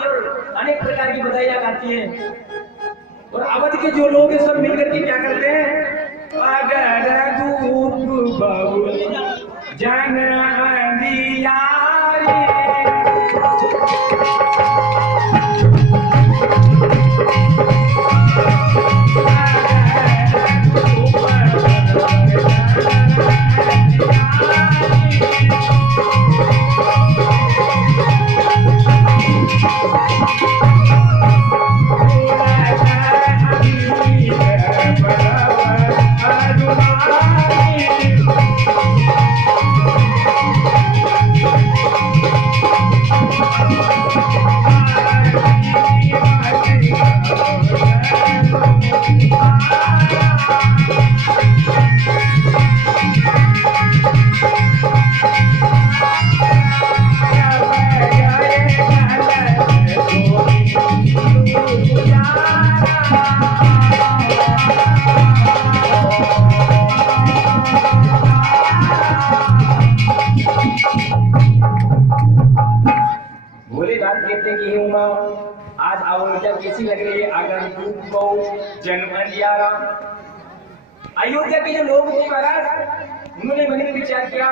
आरती और अनेक प्रकार की बधाइयां गाती हैं। और अवध के जो लोग हैं सब मिलकर के क्या करते हैं, अगर धूप बहुल जन अंधियारे, आज अयोध्या कैसी लग रही है, अगर जन्म अंधियारा। अयोध्या के जो लोग थे महाराज, उन्होंने मन में विचार किया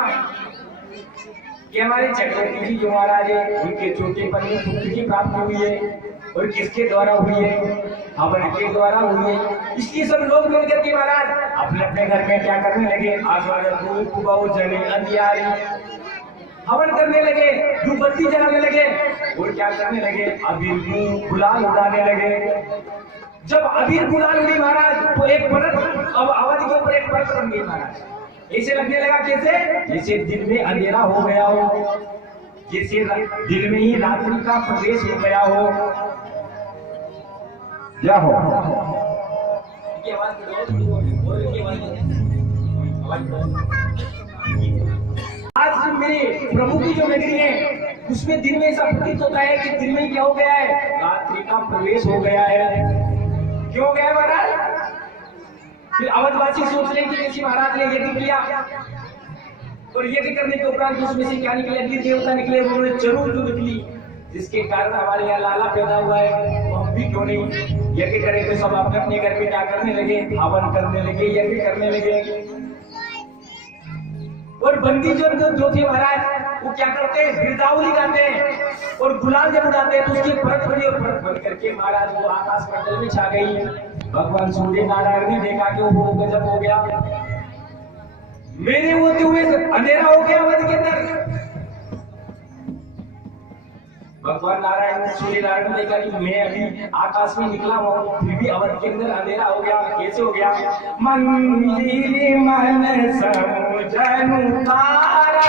कि हमारे चक्रवर्ती जी जो महाराज है, उनके छोटे पत्नी पुत्र की प्राप्ति हुई है, और किसके द्वारा हुई है, हवन के द्वारा हुई है। इसलिए सब लोग मिलकर के महाराज अपने अपने घर में क्या करने लगे, अगर जन्म अंधियारी, हवन करने लगे, धूपबत्ती जलाने लगे, और क्या करने लगे, अबीर गुलाल उड़ाने लगे। जब अबीर गुलाल उड़ी महाराज, तो एक परत अब अवध के ऊपर एक परत बन गई महाराज। ऐसे लगने लगा कैसे, जैसे दिन में अंधेरा हो गया हो, जैसे दिन में ही रात्रि का प्रवेश हो गया हो। क्या हो आज मेरे प्रभु की जो नगरी है, उसमें दिन में ऐसा प्रतीत होता है कि दिन में क्या हो गया है, रात्रि का प्रवेश हो गया है। क्यों हो गया महाराज? फिर अवधवासी सोच रहे कि किसी महाराज ने यज्ञ किया, और यज्ञ करने के उपरांत उसमें से क्या निकले, अग्नि देवता निकले, उन्होंने जरूर जो निकली, जिसके कारण हमारे यहाँ लाला पैदा हुआ है। तो हम भी क्यों नहीं यज्ञ करें। तो सब अपने अपने घर में क्या करने लगे, हवन करने लगे, यज्ञ करने लगे। और बंदी जो थे महाराज, वो क्या करते हैं, गिरदावली गाते हैं, और गुलाल जब उड़ाते हैं तो उसकी परत बनी, और परत बन करके महाराज वो आकाश मंडल में छा गई। भगवान सूर्य नारायण ने देखा कि वो गजब हो गया, मेरे होते हुए अंधेरा हो गया अवध के अंदर। भगवान नारायण सूर्य नारायण ने देखा कि मैं अभी आकाश में निकला हूँ, फिर भी अवध के अंदर अंधेरा हो गया। कैसे हो गया, मंदिर मन समझनु तारा,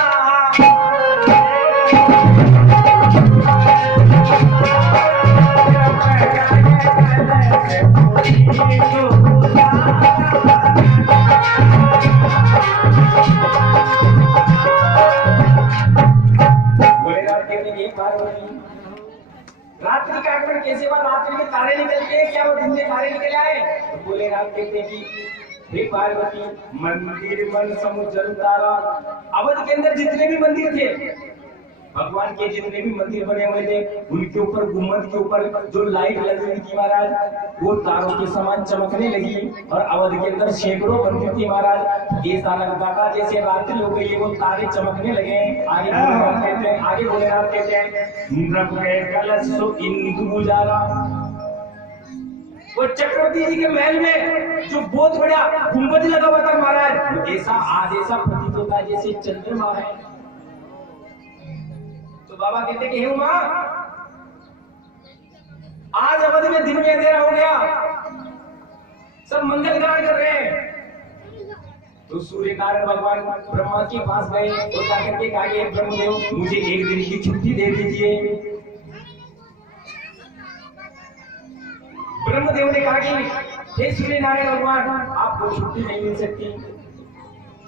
रात्रि का आगमन कैसे हुआ, रात्रि में तारे निकलते हैं क्या, वो दिन में तारे निकल आए। तो बोले रात कहते कि हे पार्वती, मंदिर मन समुद्र तारा। अवध के अंदर जितने भी मंदिर थे, भगवान के जितने भी मंदिर बने हुए थे, उनके ऊपर गुम्बद के ऊपर जो लाइट लगी हुई थी महाराज, वो तारों के समान चमकने लगी। और अवध के अंदर सैकड़ों मंदिर थी महाराज। ऐसा लगता था जैसे रात्रि हो गई है, वो तारे चमकने लगे। आगे भोलेनाथ कहते हैं कलश इंदु उजाला। वो चक्रवर्ती जी के महल में जो बहुत बड़ा गुम्बद लगा हुआ था महाराज, ऐसा आज ऐसा प्रतीत होता है जैसे चंद्रमा है। तो बाबा कहते कि हे मां, आज अवध में दिन में अंधेरा हो गया, सब मंगल गान कर रहे हैं। तो सूर्य नारायण भगवान ब्रह्मा के पास गए और जाकर के कहा कि ब्रह्मदेव, मुझे एक दिन की छुट्टी दे दीजिए। ब्रह्मदेव ने कहा कि हे सूर्य नारायण भगवान, आपको छुट्टी नहीं मिल सकती।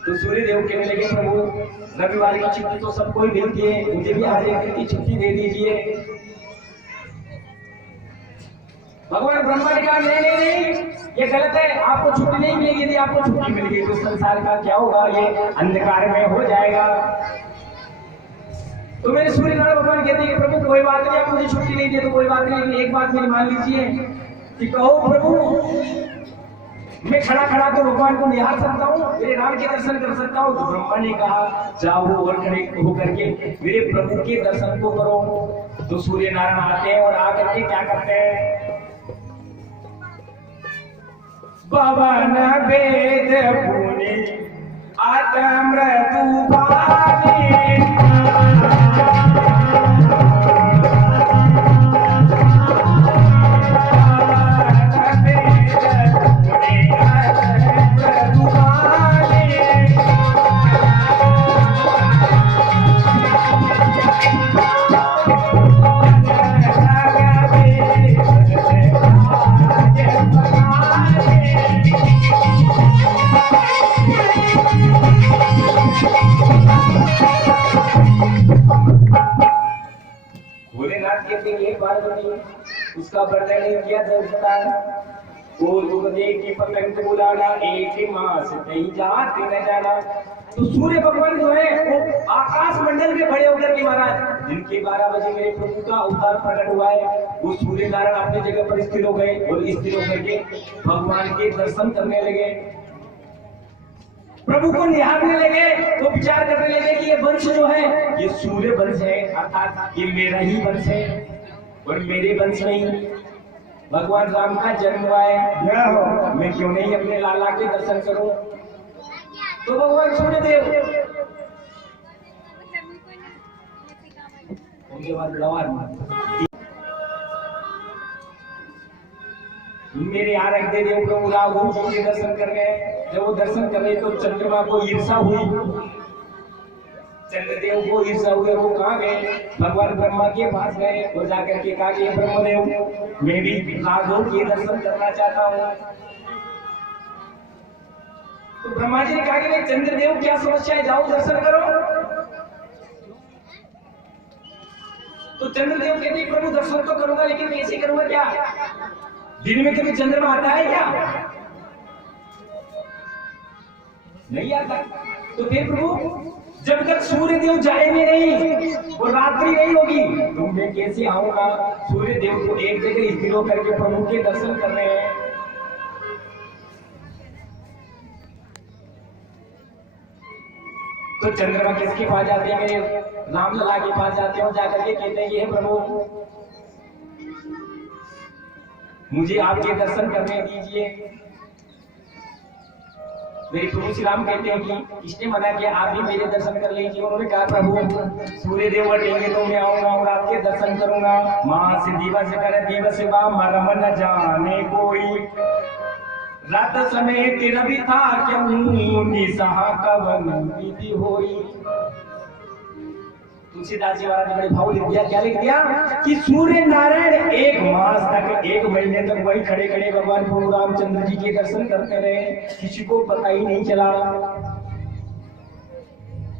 तो सूर्यदेव कहने लगे, प्रभु रविवार की छुट्टी तो सबको ही मिलती है, मुझे भी आज एक दिन की छुट्टी दे दीजिए। भगवान ब्रह्मा ने कहा नहीं नहीं नहीं, ये गलत है, आपको छुट्टी नहीं मिलेगी। यदि आपको छुट्टी मिल गई तो संसार का क्या होगा, ये अंधकार में हो जाएगा। तो मेरे सूर्य नारायण भगवान कहते हैं कि प्रभु कोई बात नहीं, आप मुझे छुट्टी नहीं दे तो कोई बात नहीं, लेकिन एक बात मेरी मान लीजिए कि कहो प्रभु मैं खड़ा खड़ा तो भगवान को निहार सकता हूँ, मेरे नाम के दर्शन कर सकता हूँ। तो ब्रह्मा ने कहा जाओ और खड़े होकर के मेरे प्रभु के दर्शन को करो। तो सूर्य नारायण आते हैं और आकर के क्या करते हैं, पवन वेद पुनि आत्मृतु बानी उसका वर्णन नहीं किया जा सकता। की पतंग बुलाना एक ही मास कहीं जाते न जाना। तो सूर्य भगवान जो है वो आकाश मंडल में खड़े होकर के महाराज जिनके 12 बजे मेरे प्रभु का अवतार प्रकट हुआ है, वो सूर्य नारायण अपनी जगह पर स्थिर हो गए और स्थिर होकर के भगवान के दर्शन करने लगे, प्रभु को निहारने लगे। तो विचार करने लगे कि ये वंश जो है ये सूर्य वंश है, अर्थात ये मेरा ही वंश है और मेरे वंश में भगवान राम का जन्म हुआ है, मैं क्यों नहीं अपने लाला के दर्शन करूं। तो भगवान सूर्यदेव उनके बाद मेरे आराध्य देव प्रभु राघव जी के दर्शन कर गए। जब वो दर्शन कर रहे तो चंद्रमा को ईर्षा हुई, चंद्रदेव को ईर्षा हुए, वो कहाँ गए, भगवान ब्रह्मा के पास गए और जाकर के कहा कि ब्रह्मदेव मैं भी राघव के दर्शन करना चाहता हूँ। तो ब्रह्मा जी ने कहा कि चंद्रदेव क्या समस्या है, जाओ दर्शन करो। तो चंद्रदेव कहते हैं प्रभु दर्शन तो करूंगा लेकिन कैसे करूंगा, क्या दिन में कभी चंद्रमा आता है क्या, नहीं आता। तो फिर प्रभु जब तक सूर्य देव जाएंगे नहीं और रात्रि नहीं होगी तो मैं कैसे आऊंगा। सूर्य देव को एक जगह स्थिर होकर के प्रभु के दर्शन कर रहे हैं। तो चंद्रमा किसके पास जाते हैं, मेरे राम लला के पास जाते हैं और जाकर के कहते हैं कि हे प्रभु मुझे आपके दर्शन करने दीजिए। मेरे प्रभु श्री राम कहते हैं कि इसने मना किया आप भी मेरे दर्शन कर लीजिए। उन्होंने कहा प्रभु सूर्य देव बटेंगे तो मैं आऊंगा और आपके दर्शन करूंगा। मां से दिवस कर दिवस बा मरम न जाने कोई, रात समय तेरा भी था क्यों निसहा कवन विधि होई। तुलसीदास जी महाराज ने बड़े भाव लिख दिया, क्या लिख दिया कि सूर्य नारायण एक मास तक, एक महीने तक वही खड़े खड़े भगवान प्रभु रामचंद्र जी के दर्शन करते रहे, किसी को पता ही नहीं चला।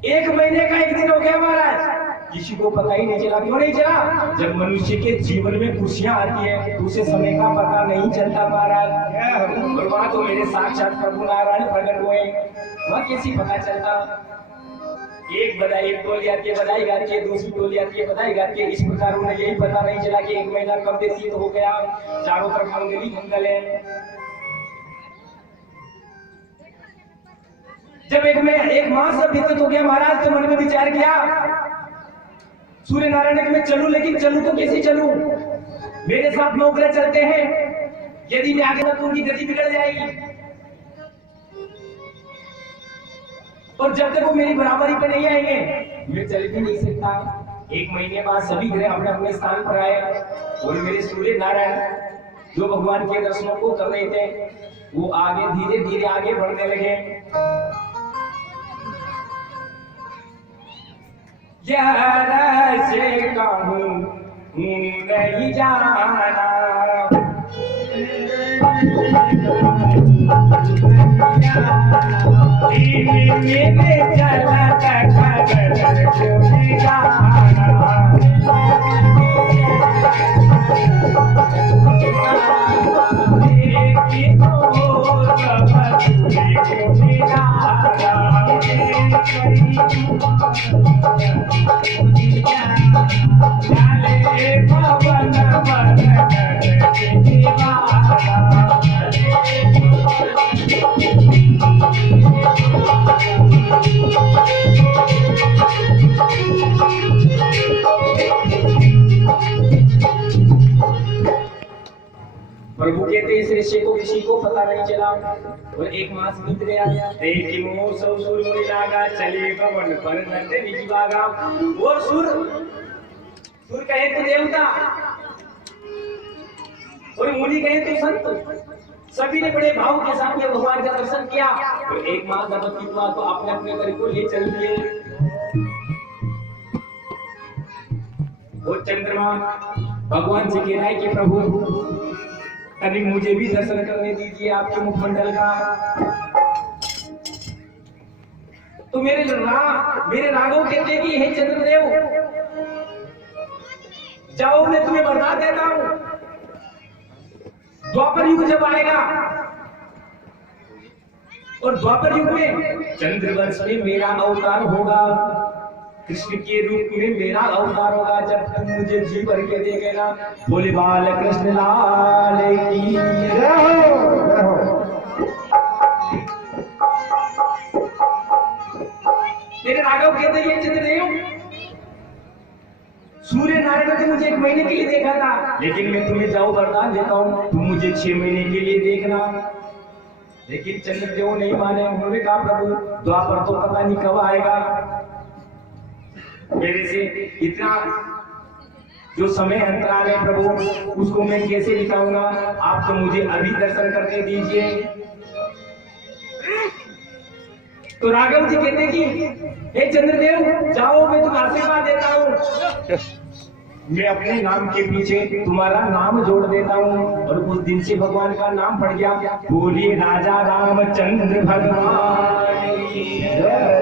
एक महीने का एक दिन हो गया महाराज, किसी को पता ही नहीं चला। क्यों नहीं चला, जब मनुष्य के जीवन में खुशियां आती है तो उसे समय का पता नहीं चलता महाराज। और वहां तो मेरे साक्षात प्रभु नारायण प्रकट हुए, वहां कैसी पता चलता। एक बधाई, एक टोली आती है बधाई गा के, दूसरी टोली आती है बधाई गा के। इस प्रकार उन्हें यही पता नहीं चला कि एक महीना कब व्यतीत हो गया, चारों तरफ मंगल ही मंगल है। जब एक मास व्यतीत हो गया महाराज तो मन में विचार किया सूर्य नारायण ने मैं चलूं, लेकिन चलूं तो कैसे चलूं, मेरे साथ नौकर चलते हैं, यदि मैं आगे तो उनकी गति बिगड़ जाएगी और जब तक वो मेरी बराबरी पर नहीं आएंगे मैं चल भी नहीं सकता। एक महीने बाद सभी ग्रह अपने अपने स्थान पर आए और मेरे सूर्य नारायण जो भगवान के दर्शनों को कर रहे थे वो आगे धीरे धीरे आगे बढ़ने लगे। यार से कहूं नहीं जाना, मेरे चला खबर क्यों जाना, देखो प्रभु कहते इस ऋषि को किसी को पता नहीं चला और एक मास बीत गया। देखी मोर सौ सुर मुनि लागा चले पवन पर नटे निजी बागा। और सुर कहे तो देवता और मुनि कहे तो संत, सभी ने बड़े भाव के साथ में भगवान का दर्शन किया। तो एक मास जब कितना तो अपने अपने घर को ले चल दिए। वो चंद्रमा भगवान से कह रहा है कि प्रभु कभी मुझे भी दर्शन करने दीजिए आपके मुखमंडल का। तो मेरे राघव कहते कि हे चंद्रदेव जाओ, मैं तुम्हें बता देता हूं। द्वापर युग जब आएगा और द्वापर युग में चंद्रवंश में मेरा अवतार होगा, कृष्ण के रूप में मेरा अवतार होगा। जब तुम मुझे जी भर के देखेगा, बोले बाल कृष्ण लाल की जय हो। मेरे राघव कहते हैं चंद्रदेव, सूर्य नारायण ने मुझे 1 महीने के लिए देखा था, लेकिन मैं तुम्हें जाओ वरदान देता हूँ, तुम मुझे 6 महीने के लिए देखना। लेकिन चंद्रदेव नहीं माने। उन्होंने कहा प्रभु द्वापर तो पता नहीं कब आएगा, मेरे से इतना जो समय अंतराल है प्रभु उसको मैं कैसे दिखाऊंगा, आप तो मुझे अभी दर्शन करने दीजिए। तो राघव जी कहते कि हे चंद्रदेव जाओ, मैं तुम्हें आशीर्वाद देता हूँ, मैं अपने नाम के पीछे तुम्हारा नाम जोड़ देता हूँ। और उस दिन से भगवान का नाम पड़ गया। बोलिए राजा रामचंद्र भगवान की जय।